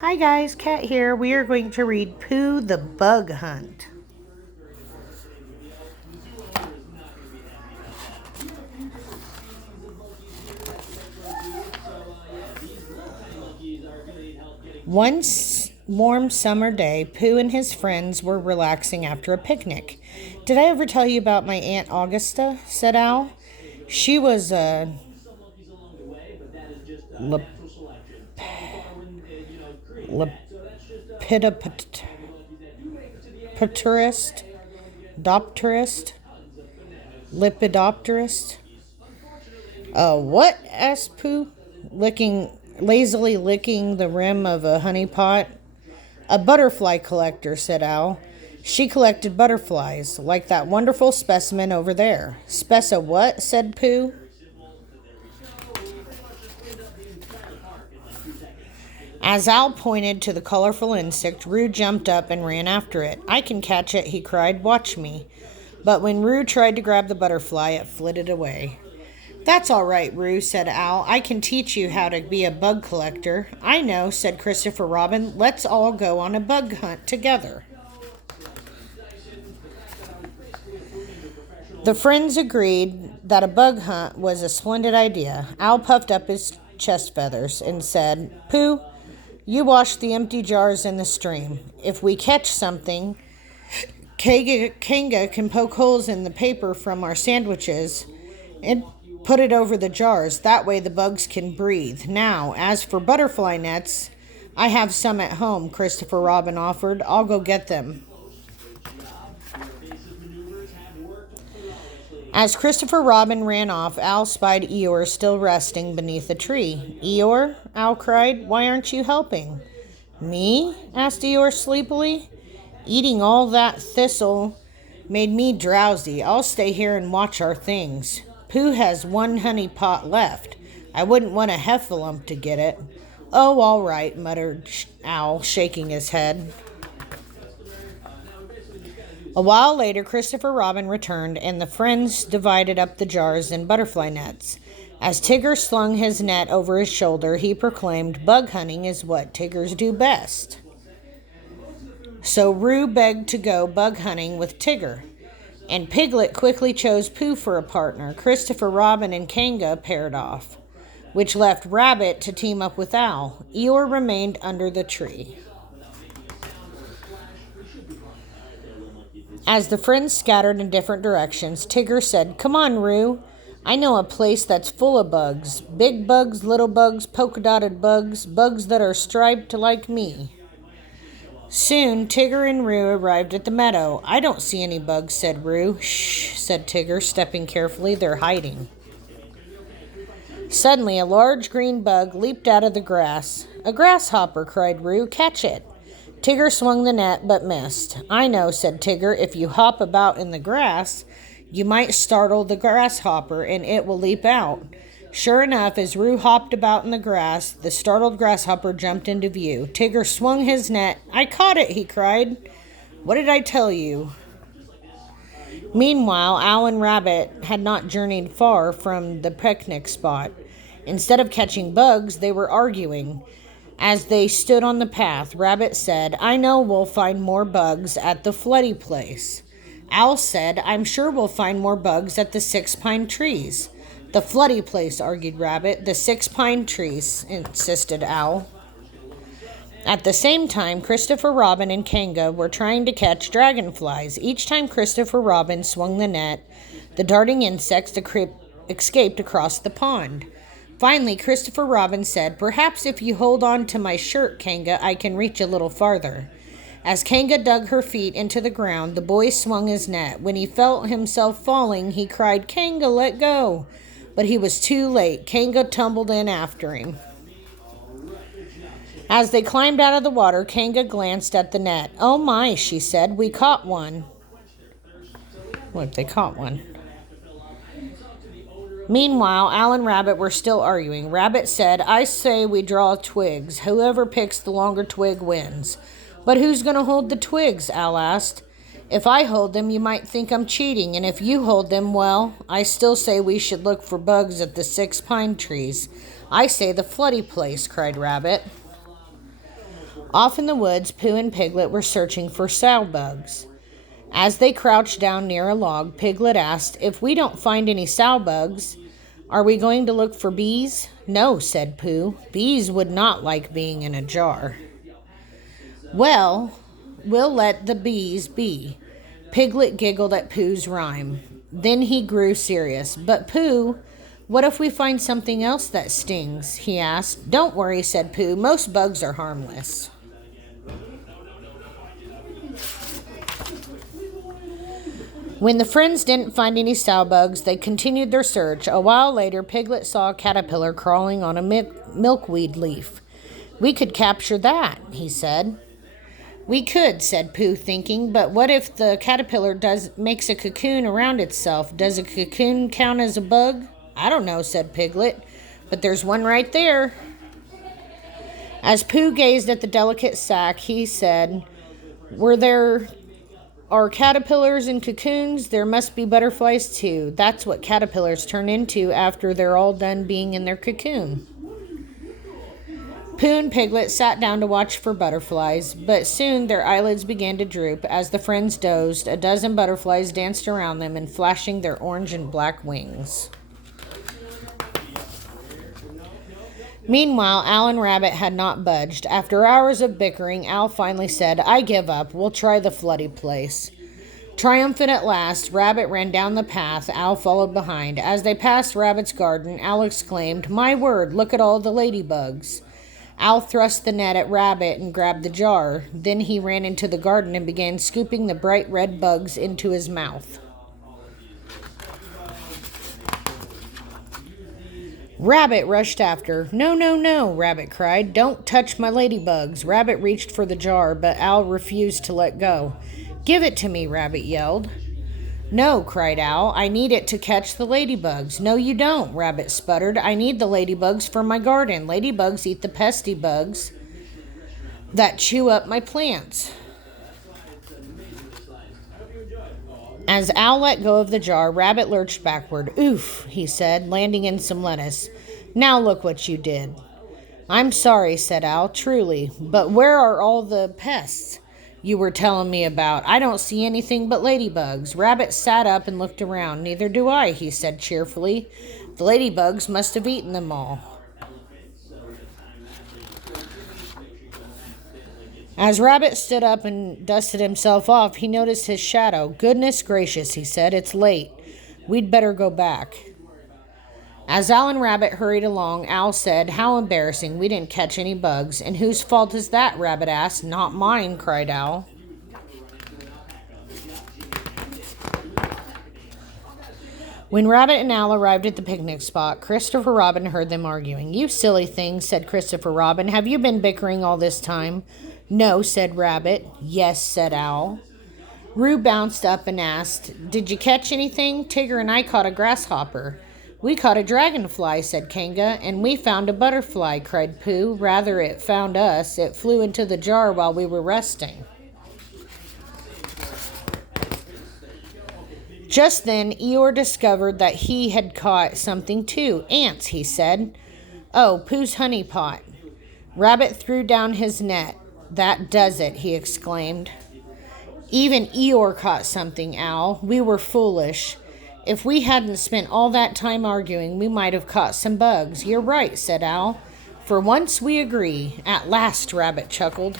Hi guys, Kat here. We are going to read Pooh the Bug Hunt. One warm summer day, Pooh and his friends were relaxing after a picnic. Did I ever tell you about my Aunt Augusta? Said Al. She was a lepidopterist, dopterist, lepidopterist. What? Asked Pooh, lazily licking the rim of a honey pot. A butterfly collector, said Al. She collected butterflies, like that wonderful specimen over there. Spessa what? Said Pooh. As Al pointed to the colorful insect, Roo jumped up and ran after it. I can catch it, he cried. Watch me. But when Roo tried to grab the butterfly, it flitted away. That's all right, Roo, said Al. I can teach you how to be a bug collector. I know, said Christopher Robin. Let's all go on a bug hunt together. The friends agreed that a bug hunt was a splendid idea. Al puffed up his chest feathers and said, Pooh, you wash the empty jars in the stream. If we catch something, Kanga can poke holes in the paper from our sandwiches and put it over the jars. That way the bugs can breathe. Now, as for butterfly nets, I have some at home, Christopher Robin offered. I'll go get them. As Christopher Robin ran off, Al spied Eeyore still resting beneath a tree. Eeyore, Al cried, why aren't you helping? Me? Asked Eeyore sleepily. Eating all that thistle made me drowsy. I'll stay here and watch our things. Pooh has one honey pot left. I wouldn't want a heffalump to get it. Oh, all right, muttered Al, shaking his head. A while later, Christopher Robin returned, and the friends divided up the jars and butterfly nets. As Tigger slung his net over his shoulder, he proclaimed, bug hunting is what Tiggers do best. So Roo begged to go bug hunting with Tigger, and Piglet quickly chose Pooh for a partner. Christopher Robin and Kanga paired off, which left Rabbit to team up with Al. Eeyore remained under the tree. As the friends scattered in different directions, Tigger said, come on, Roo. I know a place that's full of bugs. Big bugs, little bugs, polka-dotted bugs, bugs that are striped like me. Soon, Tigger and Roo arrived at the meadow. I don't see any bugs, said Roo. Shh, said Tigger, stepping carefully. They're hiding. Suddenly, a large green bug leaped out of the grass. A grasshopper, cried Roo. Catch it. Tigger swung the net, but missed. I know, said Tigger. If you hop about in the grass, you might startle the grasshopper, and it will leap out. Sure enough, as Roo hopped about in the grass, the startled grasshopper jumped into view. Tigger swung his net. I caught it, he cried. What did I tell you? Meanwhile, Al and Rabbit had not journeyed far from the picnic spot. Instead of catching bugs, they were arguing. As they stood on the path, Rabbit said, I know we'll find more bugs at the Floody place. Al said, I'm sure we'll find more bugs at the 6 pine trees. The Floody place, argued Rabbit. The 6 pine trees, insisted Al. At the same time, Christopher Robin and Kanga were trying to catch dragonflies. Each time Christopher Robin swung the net, the darting insects escaped across the pond. Finally, Christopher Robin said, perhaps if you hold on to my shirt, Kanga, I can reach a little farther. As Kanga dug her feet into the ground, the boy swung his net. When he felt himself falling, he cried, Kanga, let go. But he was too late. Kanga tumbled in after him. As they climbed out of the water, Kanga glanced at the net. Oh my, she said, we caught one. What, they caught one? Meanwhile, Al and Rabbit were still arguing. Rabbit said, I say we draw twigs. Whoever picks the longer twig wins. But who's going to hold the twigs? Al asked. If I hold them, you might think I'm cheating. And if you hold them, well, I still say we should look for bugs at the 6 pine trees. I say the Floody place, cried Rabbit. Off in the woods, Pooh and Piglet were searching for sow bugs. As they crouched down near a log, Piglet asked, "If we don't find any sow bugs, are we going to look for bees?" "No," said Pooh. "Bees would not like being in a jar." "Well, we'll let the bees be." Piglet giggled at Pooh's rhyme. Then he grew serious. "But Pooh, what if we find something else that stings?" he asked. "Don't worry," said Pooh. "Most bugs are harmless." When the friends didn't find any sow bugs, they continued their search. A while later, Piglet saw a caterpillar crawling on a milkweed leaf. "We could capture that," he said. "We could," said Pooh, thinking, "but what if the caterpillar makes a cocoon around itself? Does a cocoon count as a bug?" "I don't know," said Piglet, "but there's one right there." As Pooh gazed at the delicate sack, he said, "Where there are caterpillars and cocoons, there must be butterflies too. That's what caterpillars turn into after they're all done being in their cocoon." Pooh and Piglet sat down to watch for butterflies, but soon their eyelids began to droop. As the friends dozed, a dozen butterflies danced around them and flashing their orange and black wings. Meanwhile, Al and Rabbit had not budged. After hours of bickering, Al finally said, "I give up. We'll try the floody place." Triumphant at last, Rabbit ran down the path. Al followed behind. As they passed Rabbit's garden, Al exclaimed, "My word, look at all the ladybugs." Al thrust the net at Rabbit and grabbed the jar. Then he ran into the garden and began scooping the bright red bugs into his mouth. Rabbit rushed after. "No, no, no," Rabbit cried. "Don't touch my ladybugs." Rabbit reached for the jar, but Al refused to let go. "Give it to me," Rabbit yelled. "No," cried Al. "I need it to catch the ladybugs." "No, you don't," Rabbit sputtered. "I need the ladybugs for my garden. Ladybugs eat the pesky bugs that chew up my plants." As Al let go of the jar, Rabbit lurched backward. "Oof," he said, landing in some lettuce. "Now look what you did." "I'm sorry," said Al, "truly. But where are all the pests you were telling me about? I don't see anything but ladybugs." Rabbit sat up and looked around. "Neither do I," he said cheerfully. "The ladybugs must have eaten them all." As Rabbit stood up and dusted himself off, he noticed his shadow. "Goodness gracious," he said, "it's late. We'd better go back." As Al and Rabbit hurried along, Al said, "How embarrassing. We didn't catch any bugs." "And whose fault is that?" Rabbit asked. "Not mine," cried Al. When Rabbit and Al arrived at the picnic spot, Christopher Robin heard them arguing. "You silly things," said Christopher Robin. "Have you been bickering all this time?" "No," said Rabbit. "Yes," said Al. Roo bounced up and asked, "Did you catch anything?" "Tigger and I caught a grasshopper." "We caught a dragonfly," said Kanga. "And we found a butterfly," cried Pooh. "Rather, it found us. It flew into the jar while we were resting." Just then, Eeyore discovered that he had caught something too. "Ants," he said. "Oh, Pooh's honey pot." Rabbit threw down his net. "That does it," he exclaimed. "Even Eeyore caught something, Al. We were foolish. If we hadn't spent all that time arguing, we might have caught some bugs." "You're right," said Al. "For once we agree." "At last," Rabbit chuckled.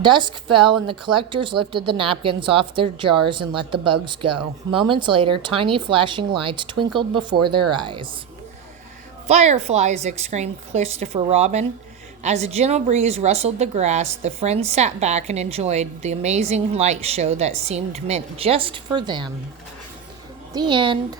Dusk fell and the collectors lifted the napkins off their jars and let the bugs go. Moments later, tiny flashing lights twinkled before their eyes. "Fireflies!" exclaimed Christopher Robin. As a gentle breeze rustled the grass, the friends sat back and enjoyed the amazing light show that seemed meant just for them. The end.